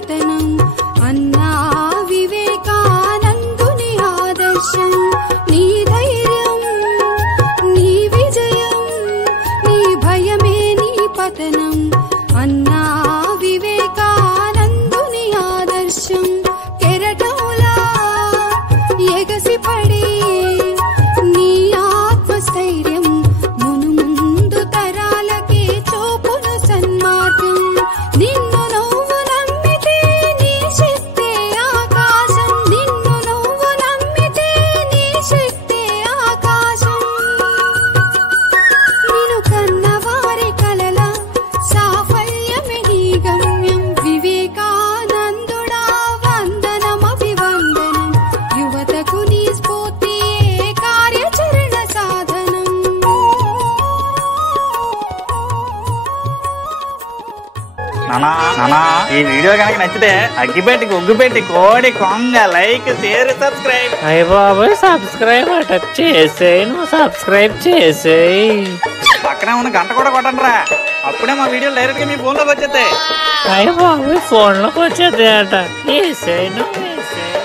పతనం అన్నా వివేకానందుని ఆదర్శం నీ ధైర్యం నీ విజయం నీ భయమే నీ పతనం అన్నా వివేకానందుని ఆదర్శం కెరటంలా ఎగసిపడి నీ ఆత్మస్థైర్యం మును ముందు తరాలకే చూపును సన్మార్గం నిన్ను నువ్వు నమ్మితే నీ శక్తే ఆకాశం నిన్ను నువ్వు నమ్మితే నీ శక్తే ఆకాశం నిన్ను కన్నవారి కలల సాఫల్యమే నీ గమ్యం వివేకానందుడా వందనమభివందనం యువతకు నీ స్ఫూర్తియే కార్యాచరణ సాధనం. నానా ఈ వీడియో కనుక నచ్చితే అగ్గిపెట్టి ఒగ్గుపెట్టి కోడి కొంగ లైక్ షేర్ సబ్స్క్రైబ్. అయ్య బాబోయ్ సబ్స్క్రైబ్ అట చేసేయి నువ్వు సబ్స్క్రైబ్ చేసేయి. పక్కనే ఉన్న గంట కూడా కొట్టండి రా, అప్పుడే మా వీడియో డైరెక్ట్ గా మీ ఫోన్ లోకి వచ్చేస్తాయి. అయ్య బాబోయ్ ఫోన్లోకి వచ్చేది అట వేసేయి నువ్వు వేసేయి.